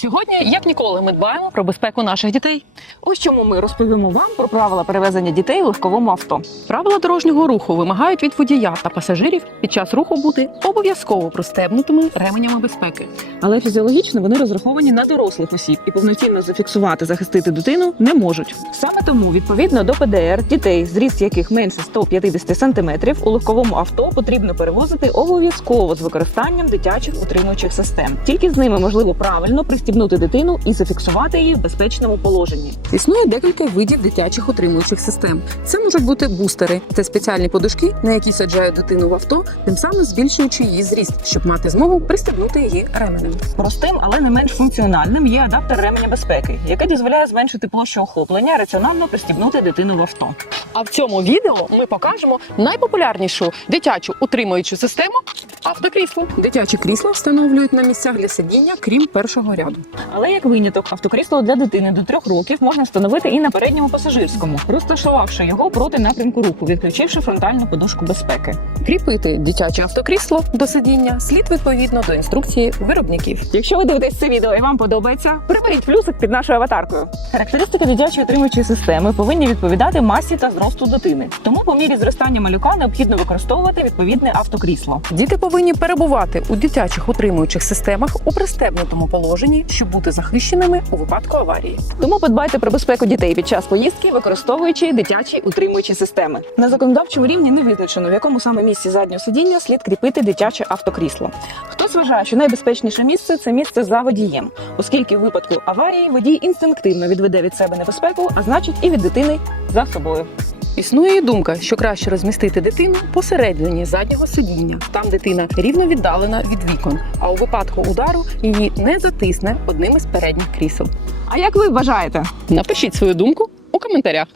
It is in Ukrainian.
Сьогодні, як ніколи, ми дбаємо про безпеку наших дітей. Ось чому ми розповімо вам про правила перевезення дітей у легковому авто. Правила дорожнього руху вимагають від водія та пасажирів під час руху бути обов'язково пристебнутими ременями безпеки. Але фізіологічно вони розраховані на дорослих осіб і повноцінно зафіксувати захистити дитину не можуть. Саме тому, відповідно до ПДР, дітей, зріст яких менше 150 см, у легковому авто потрібно перевозити обов'язково з використанням дитячих утримуючих систем. Тільки з ними можливо правильно пристібнути дитину і зафіксувати її в безпечному положенні. Існує декілька видів дитячих утримуючих систем. Це можуть бути бустери, це спеціальні подушки, на які саджають дитину в авто, тим самим збільшуючи її зріст, щоб мати змогу пристебнути її ременем. Простим, але не менш функціональним є адаптер ременя безпеки, який дозволяє зменшити площу охоплення, раціонально пристібнути дитину в авто. А в цьому відео ми покажемо найпопулярнішу дитячу утримуючу систему автокрісло. Дитячі крісла встановлюють на місцях для сидіння, крім першого ряду. Але як виняток, автокрісло для дитини до трьох років можна встановити і на передньому пасажирському, розташувавши його проти напрямку руху, відключивши фронтальну подушку безпеки. Кріпити дитяче автокрісло до сидіння слід відповідно до інструкції виробників. Якщо ви дивитесь це відео і вам подобається, приберіть плюсик під нашою аватаркою. Характеристики дитячої утримуючої системи повинні відповідати масі та зросту дитини. Тому по мірі зростання малюка необхідно використовувати відповідне автокрісло. Діти повинні перебувати у дитячих утримуючих системах у пристебнутому положенні, щоб бути захищеними у випадку аварії. Тому подбайте про безпеку дітей під час поїздки, використовуючи дитячі утримуючі системи. На законодавчому рівні не визначено, в якому саме місці заднього сидіння слід кріпити дитяче автокрісло. Хтось вважає, що найбезпечніше місце це місце за водієм, оскільки в випадку аварії водій інстинктивно відведе від себе небезпеку, а значить і від дитини за собою. Існує і думка, що краще розмістити дитину посередині заднього сидіння. Там дитина рівно віддалена від вікон, а у випадку удару її не затисне одним із передніх крісел. А як ви вважаєте? Напишіть свою думку у коментарях.